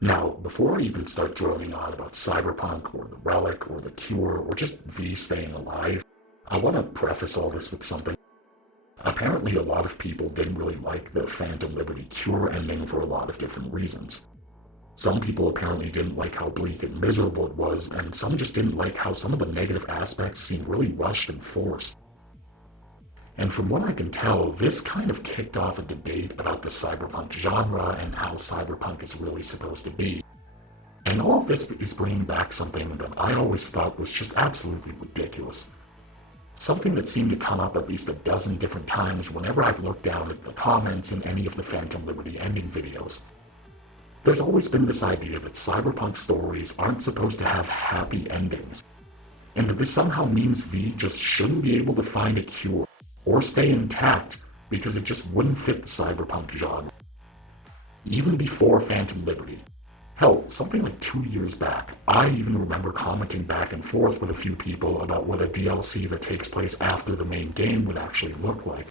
Now, before I even start droning on about Cyberpunk or the Relic or the Cure or just V staying alive, I want to preface all this with something. Apparently, a lot of people didn't really like the Phantom Liberty Cure ending for a lot of different reasons. Some people apparently didn't like how bleak and miserable it was, and some just didn't like how some of the negative aspects seemed really rushed and forced. And from what I can tell, this kind of kicked off a debate about the cyberpunk genre and how cyberpunk is really supposed to be. And all of this is bringing back something that I always thought was just absolutely ridiculous. Something that seemed to come up at least a dozen different times whenever I've looked down at the comments in any of the Phantom Liberty ending videos. There's always been this idea that cyberpunk stories aren't supposed to have happy endings, and that this somehow means V just shouldn't be able to find a cure or stay intact because it just wouldn't fit the cyberpunk genre. Even before Phantom Liberty, hell, something like 2 years back, I even remember commenting back and forth with a few people about what a DLC that takes place after the main game would actually look like.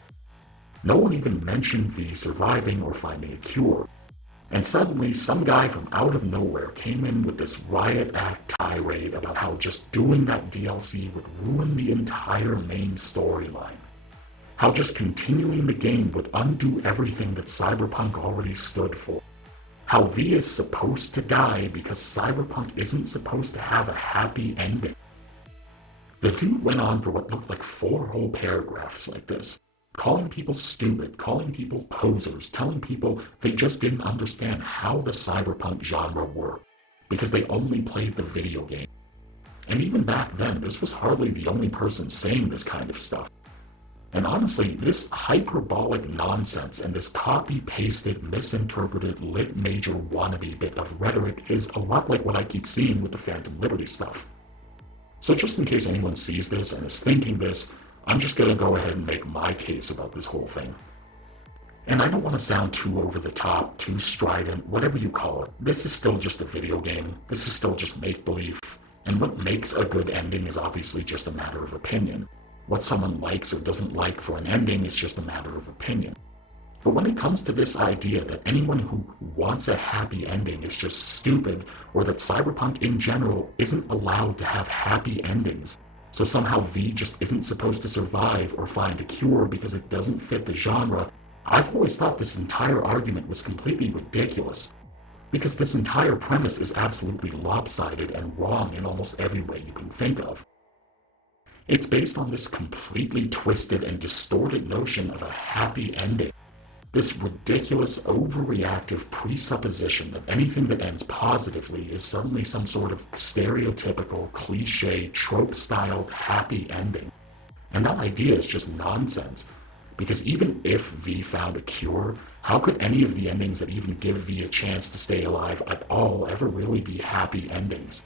No one even mentioned V surviving or finding a cure. And suddenly, some guy from out of nowhere came in with this riot act tirade about how just doing that DLC would ruin the entire main storyline. How just continuing the game would undo everything that Cyberpunk already stood for. How V is supposed to die because Cyberpunk isn't supposed to have a happy ending. The dude went on for what looked like 4 whole paragraphs like this, calling people stupid, calling people posers, telling people they just didn't understand how the cyberpunk genre worked, because they only played the video game. And even back then, this was hardly the only person saying this kind of stuff. And honestly, this hyperbolic nonsense and this copy-pasted, misinterpreted, lit major wannabe bit of rhetoric is a lot like what I keep seeing with the Phantom Liberty stuff. So just in case anyone sees this and is thinking this, I'm just gonna go ahead and make my case about this whole thing. And I don't want to sound too over the top, too strident, whatever you call it. This is still just a video game. This is still just make-believe. And what makes a good ending is obviously just a matter of opinion. What someone likes or doesn't like for an ending is just a matter of opinion. But when it comes to this idea that anyone who wants a happy ending is just stupid, or that cyberpunk in general isn't allowed to have happy endings, so somehow V just isn't supposed to survive or find a cure because it doesn't fit the genre, I've always thought this entire argument was completely ridiculous. Because this entire premise is absolutely lopsided and wrong in almost every way you can think of. It's based on this completely twisted and distorted notion of a happy ending. This ridiculous, overreactive presupposition that anything that ends positively is suddenly some sort of stereotypical, cliche, trope-styled happy ending. And that idea is just nonsense. Because even if V found a cure, how could any of the endings that even give V a chance to stay alive at all ever really be happy endings?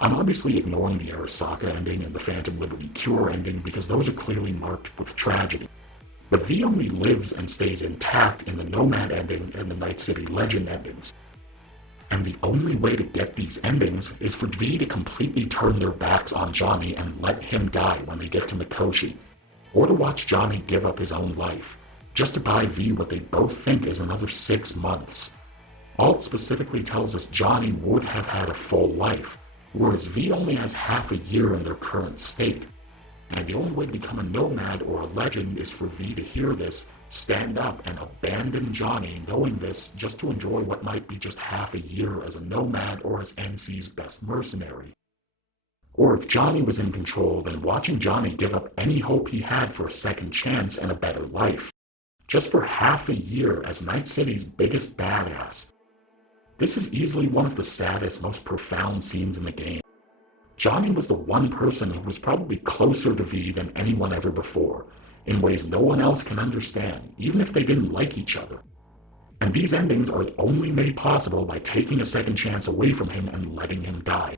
I'm obviously ignoring the Arasaka ending and the Phantom Liberty Cure ending because those are clearly marked with tragedy. But V only lives and stays intact in the Nomad ending and the Night City Legend endings. And the only way to get these endings is for V to completely turn their backs on Johnny and let him die when they get to Mikoshi. Or to watch Johnny give up his own life, just to buy V what they both think is another 6 months. Alt specifically tells us Johnny would have had a full life, whereas V only has half a year in their current state. And the only way to become a nomad or a legend is for V to hear this, stand up, and abandon Johnny knowing this just to enjoy what might be just half a year as a nomad or as NC's best mercenary. Or if Johnny was in control, then watching Johnny give up any hope he had for a second chance and a better life, just for half a year as Night City's biggest badass. This is easily one of the saddest, most profound scenes in the game. Johnny was the one person who was probably closer to V than anyone ever before, in ways no one else can understand, even if they didn't like each other. And these endings are only made possible by taking a second chance away from him and letting him die.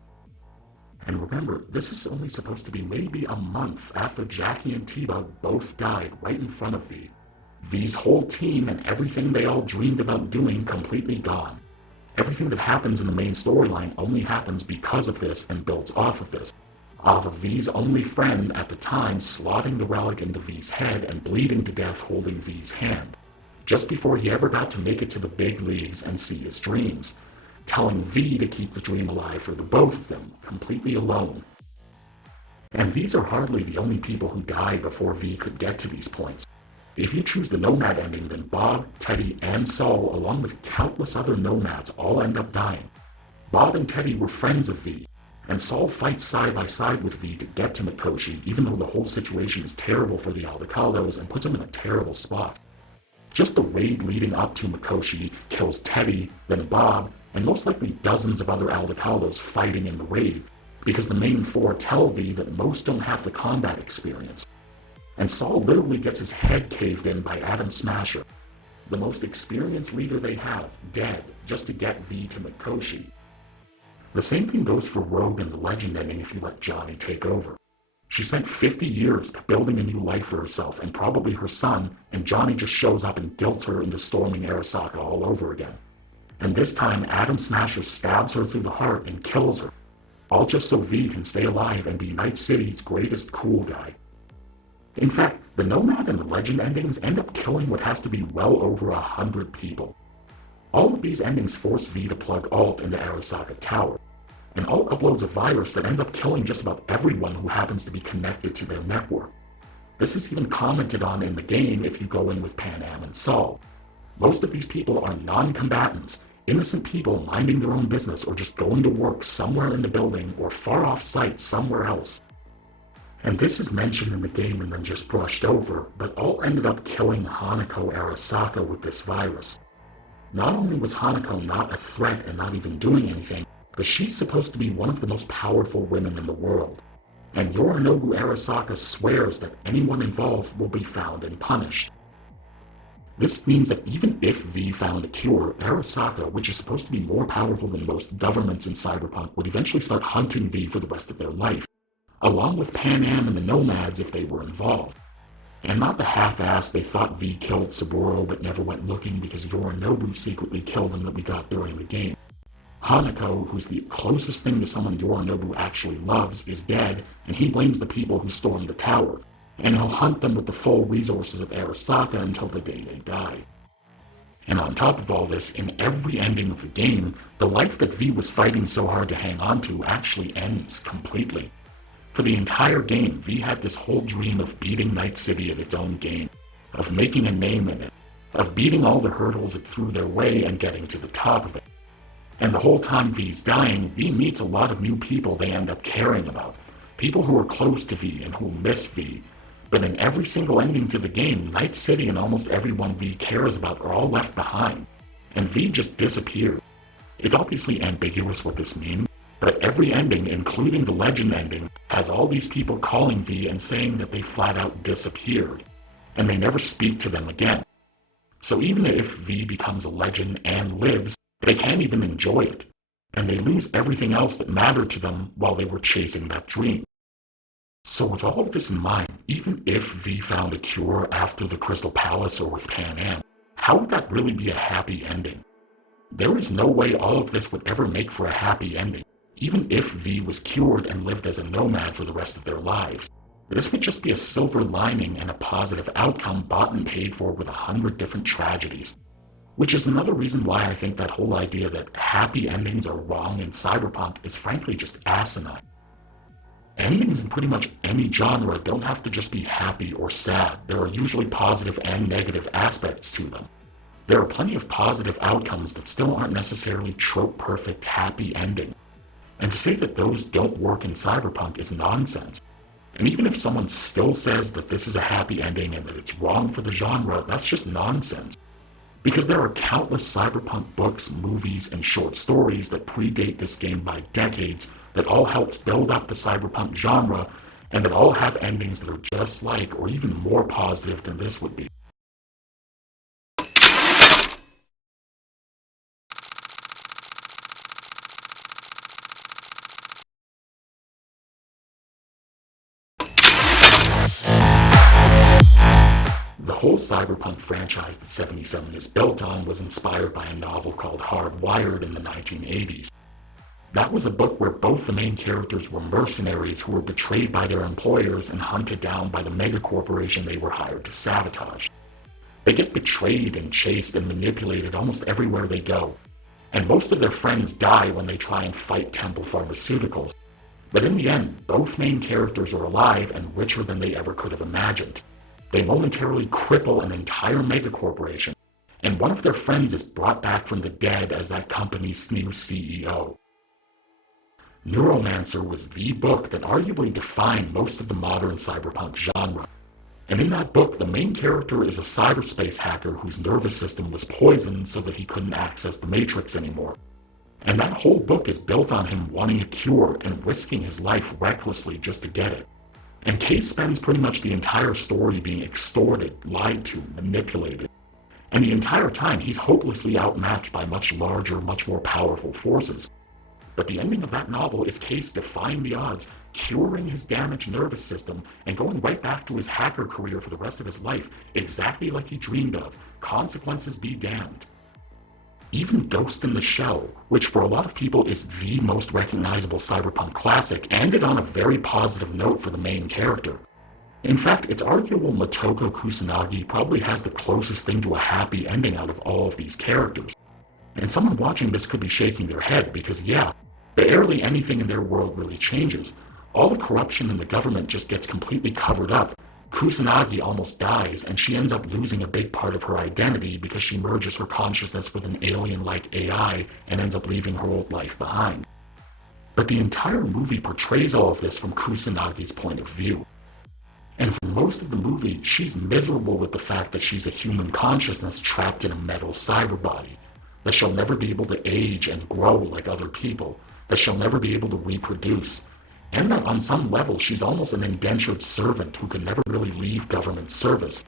And remember, this is only supposed to be maybe a month after Jackie and T-Bug both died right in front of V. V's whole team and everything they all dreamed about doing completely gone. Everything that happens in the main storyline only happens because of this and builds off of this. Off of V's only friend at the time slotting the relic into V's head and bleeding to death holding V's hand, just before he ever got to make it to the big leagues and see his dreams. telling V to keep the dream alive for the both of them, completely alone. And these are hardly the only people who die before V could get to these points. If you choose the Nomad ending, then Bob, Teddy, and Saul, along with countless other Nomads, all end up dying. Bob and Teddy were friends of V, and Saul fights side by side with V to get to Mikoshi, even though the whole situation is terrible for the Aldecalos and puts him in a terrible spot. Just the raid leading up to Mikoshi kills Teddy, then Bob, and most likely dozens of other Aldecalos fighting in the raid, because the main four tell V that most don't have the combat experience. And Saul literally gets his head caved in by Adam Smasher, the most experienced leader they have, dead, just to get V to Mikoshi. The same thing goes for Rogue in the Legend ending if you let Johnny take over. She spent 50 years building a new life for herself and probably her son, and Johnny just shows up and guilts her into storming Arasaka all over again. And this time Adam Smasher stabs her through the heart and kills her, all just so V can stay alive and be Night City's greatest cool guy. In fact, the Nomad and the Legend endings end up killing what has to be well over 100 people. All of these endings force V to plug Alt into Arasaka Tower, and Alt uploads a virus that ends up killing just about everyone who happens to be connected to their network. This is even commented on in the game if you go in with Panam and Saul. Most of these people are non-combatants, innocent people minding their own business or just going to work somewhere in the building or far off site somewhere else. And this is mentioned in the game and then just brushed over, but Alt ended up killing Hanako Arasaka with this virus. Not only was Hanako not a threat and not even doing anything, but she's supposed to be one of the most powerful women in the world. And Yorinobu Arasaka swears that anyone involved will be found and punished. This means that even if V found a cure, Arasaka, which is supposed to be more powerful than most governments in Cyberpunk, would eventually start hunting V for the rest of their life, along with Panam and the Nomads if they were involved. And not the half-ass they thought V killed Saburo but never went looking because Yorinobu secretly killed him that we got during the game. Hanako, who's the closest thing to someone Yorinobu actually loves, is dead, and he blames the people who stormed the tower, and he'll hunt them with the full resources of Arasaka until the day they die. And on top of all this, in every ending of the game, the life that V was fighting so hard to hang on to actually ends completely. For the entire game, V had this whole dream of beating Night City at its own game, of making a name in it, of beating all the hurdles it threw their way and getting to the top of it. And the whole time V's dying, V meets a lot of new people they end up caring about, people who are close to V and who miss V. But in every single ending to the game, Night City and almost everyone V cares about are all left behind, and V just disappeared. It's obviously ambiguous what this means, but every ending, including the Legend ending, has all these people calling V and saying that they flat out disappeared, and they never speak to them again. So even if V becomes a legend and lives, they can't even enjoy it, and they lose everything else that mattered to them while they were chasing that dream. So with all of this in mind, even if V found a cure after the Crystal Palace or with Panam, how would that really be a happy ending? There is no way all of this would ever make for a happy ending, even if V was cured and lived as a nomad for the rest of their lives. This would just be a silver lining and a positive outcome bought and paid for with 100 different tragedies. Which is another reason why I think that whole idea that happy endings are wrong in Cyberpunk is frankly just asinine. Endings in pretty much any genre don't have to just be happy or sad. There are usually positive and negative aspects to them. There are plenty of positive outcomes that still aren't necessarily trope-perfect happy ending. And to say that those don't work in Cyberpunk is nonsense. And even if someone still says that this is a happy ending and that it's wrong for the genre, that's just nonsense. Because there are countless Cyberpunk books, movies, and short stories that predate this game by decades that all helped build up the Cyberpunk genre and that all have endings that are just like or even more positive than this would be. The whole Cyberpunk franchise that 77 is built on was inspired by a novel called Hardwired in the 1980s. That was a book where both the main characters were mercenaries who were betrayed by their employers and hunted down by the megacorporation they were hired to sabotage. They get betrayed and chased and manipulated almost everywhere they go. and most of their friends die when they try and fight Temple Pharmaceuticals. But in the end, both main characters are alive and richer than they ever could have imagined. They momentarily cripple an entire megacorporation, and one of their friends is brought back from the dead as that company's new CEO. Neuromancer was the book that arguably defined most of the modern cyberpunk genre. And in that book, the main character is a cyberspace hacker whose nervous system was poisoned so that he couldn't access the Matrix anymore. And that whole book is built on him wanting a cure and risking his life recklessly just to get it. And Case spends pretty much the entire story being extorted, lied to, manipulated. And the entire time he's hopelessly outmatched by much larger, much more powerful forces. But the ending of that novel is Case defying the odds, curing his damaged nervous system, and going right back to his hacker career for the rest of his life, exactly like he dreamed of. Consequences be damned. Even Ghost in the Shell, which for a lot of people is the most recognizable cyberpunk classic, ended on a very positive note for the main character. In fact, it's arguable Motoko Kusanagi probably has the closest thing to a happy ending out of all of these characters. And someone watching this could be shaking their head because yeah, barely anything in their world really changes. All the corruption in the government just gets completely covered up. Kusanagi almost dies, and she ends up losing a big part of her identity because she merges her consciousness with an alien-like AI and ends up leaving her old life behind. But the entire movie portrays all of this from Kusanagi's point of view. And for most of the movie, she's miserable with the fact that she's a human consciousness trapped in a metal cyber body, that she'll never be able to age and grow like other people, that she'll never be able to reproduce, and that on some level she's almost an indentured servant who can never really leave government service.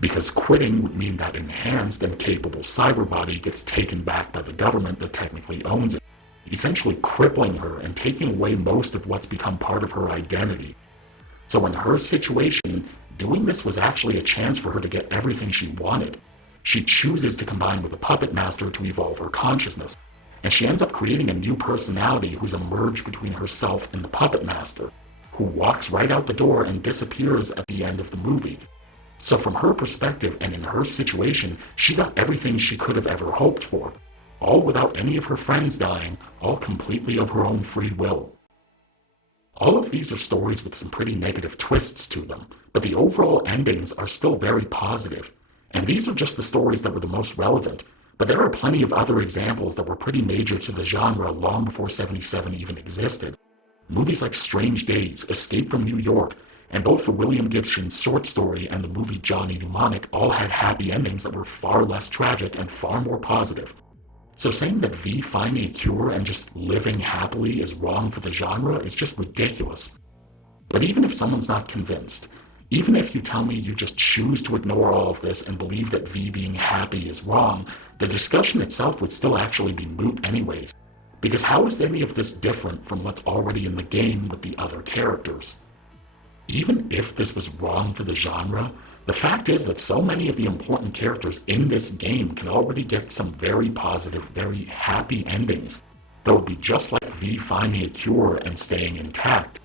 Because quitting would mean that enhanced and capable cyber body gets taken back by the government that technically owns it, essentially crippling her and taking away most of what's become part of her identity. So in her situation, doing this was actually a chance for her to get everything she wanted. She chooses to combine with a puppet master to evolve her consciousness, and she ends up creating a new personality who's a merge between herself and the puppet master, who walks right out the door and disappears at the end of the movie. So from her perspective and in her situation, she got everything she could have ever hoped for, all without any of her friends dying, all completely of her own free will. All of these are stories with some pretty negative twists to them, but the overall endings are still very positive. And these are just the stories that were the most relevant, but there are plenty of other examples that were pretty major to the genre long before 77 even existed. Movies like Strange Days, Escape from New York, and both the William Gibson short story and the movie Johnny Mnemonic all had happy endings that were far less tragic and far more positive. So saying that V finding a cure and just living happily is wrong for the genre is just ridiculous. But even if someone's not convinced, even if you tell me you just choose to ignore all of this and believe that V being happy is wrong, the discussion itself would still actually be moot anyways. Because how is any of this different from what's already in the game with the other characters? Even if this was wrong for the genre, the fact is that so many of the important characters in this game can already get some very positive, very happy endings that would be just like V finding a cure and staying intact.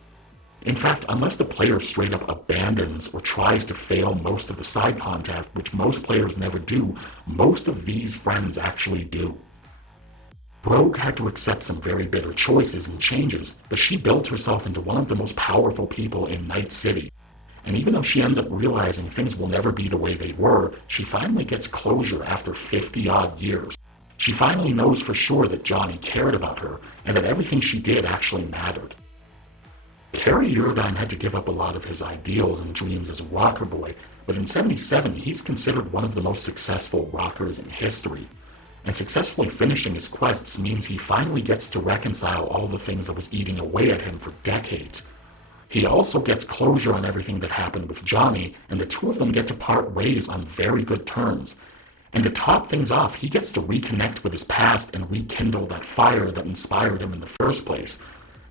In fact, unless the player straight up abandons or tries to fail most of the side contact, which most players never do, most of V's friends actually do. Rogue had to accept some very bitter choices and changes, but she built herself into one of the most powerful people in Night City. And even though she ends up realizing things will never be the way they were, she finally gets closure after 50-odd years. She finally knows for sure that Johnny cared about her, and that everything she did actually mattered. Cary Urdan had to give up a lot of his ideals and dreams as a rocker boy, but in 77 he's considered one of the most successful rockers in history. And successfully finishing his quests means he finally gets to reconcile all the things that was eating away at him for decades. He also gets closure on everything that happened with Johnny, and the two of them get to part ways on very good terms. And to top things off, he gets to reconnect with his past and rekindle that fire that inspired him in the first place.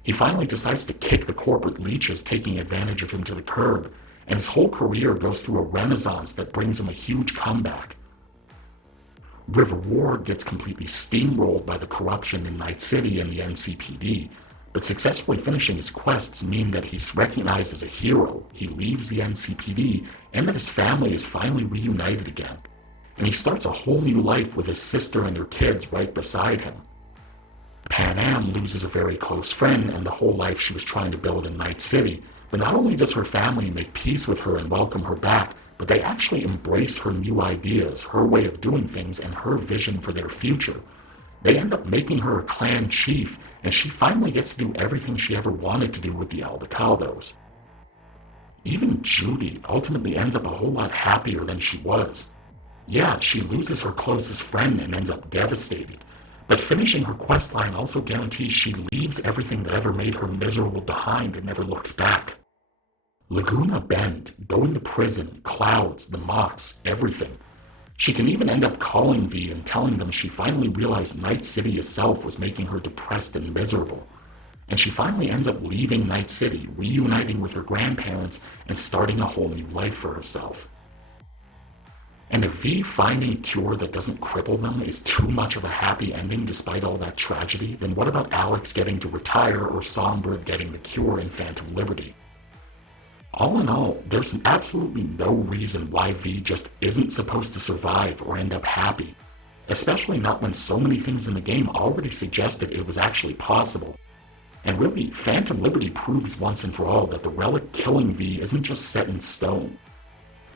He finally decides to kick the corporate leeches taking advantage of him to the curb, and his whole career goes through a renaissance that brings him a huge comeback. River Ward gets completely steamrolled by the corruption in Night City and the NCPD, but successfully finishing his quests mean that he's recognized as a hero, he leaves the NCPD, and that his family is finally reunited again. and he starts a whole new life with his sister and her kids right beside him. Panam loses a very close friend and the whole life she was trying to build in Night City, but not only does her family make peace with her and welcome her back, but they actually embrace her new ideas, her way of doing things, and her vision for their future. They end up making her a clan chief, and she finally gets to do everything she ever wanted to do with the Aldecaldos. Even Judy ultimately ends up a whole lot happier than she was. Yeah, she loses her closest friend and ends up devastated, but finishing her questline also guarantees she leaves everything that ever made her miserable behind and never looks back. Laguna Bend, going to prison, clouds, the moths, everything. She can even end up calling V and telling them she finally realized Night City itself was making her depressed and miserable. And she finally ends up leaving Night City, reuniting with her grandparents, and starting a whole new life for herself. And if V finding a cure that doesn't cripple them is too much of a happy ending despite all that tragedy, then what about Alex getting to retire or Songbird getting the cure in Phantom Liberty? All in all, there's absolutely no reason why V just isn't supposed to survive or end up happy, especially not when so many things in the game already suggested it was actually possible. And really, Phantom Liberty proves once and for all that the relic killing V isn't just set in stone.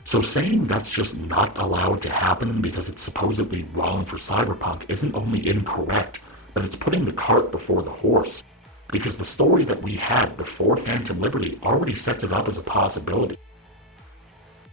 So saying that's just not allowed to happen because it's supposedly wrong for Cyberpunk isn't only incorrect, but it's putting the cart before the horse. Because the story that we had before Phantom Liberty already sets it up as a possibility.